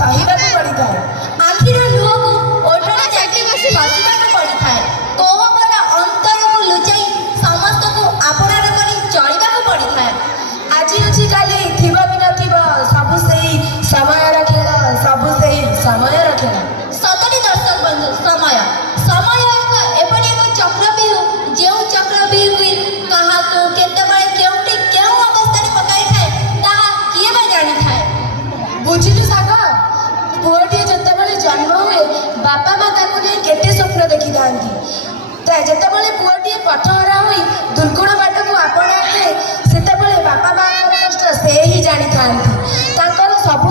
ସହିବାକୁ ପଡ଼ିଥାଏ। ଆଖିର ଲୁହକୁ ଓଠରେ ଚାଟି ହସିବାକୁ ପଡ଼ିଥାଏ। କୋହମର ଅନ୍ତରକୁ ଲୁଚାଇ ସମସ୍ତଙ୍କୁ ଆପଣାର କରି ଚଳିବାକୁ ପଡ଼ିଥାଏ। ଆଜି ଅଛି କାଲି ଥିବ ବି ନଥିବ, ସବୁ ସେଇ ସମୟର ଖେଳ, ସବୁ ସେଇ ସମୟର ଖେଳ। ସତଟି ଦର୍ଶକ ବନ୍ଧୁ, ସମୟ ଏପରି ଏକ ଚକ୍ରବ୍ୟୂହ, ଯେଉଁ ଚକ୍ରବ୍ୟୂହ କାହାକୁ କେତେବେଳେ କେଉଁଠି କେଉଁ ଅବସ୍ଥାରେ ପକାଇଥାଏ ତାହା କିଏ ବା ଜାଣିଥାଏ। ବୁଝିଲୁ ସାଙ୍ଗ, ପୁଅଟିଏ ଯେତେବେଳେ ଜନ୍ମ ହୁଏ ବାପା ମା ତାକୁ ନେଇ କେତେ ସ୍ୱପ୍ନ ଦେଖିଥାନ୍ତି। ଯେତେବେଳେ ପୁଅଟିଏ ପଥହରା ହୋଇ ଦୁର୍ଗୁଣ ବାଟକୁ ଆପଣାଇଥାଏ ସେତେବେଳେ ବାପା ମାଙ୍କର କଷ୍ଟ ସେ ହିଁ ଜାଣିଥାନ୍ତି। ତାଙ୍କର ସବୁ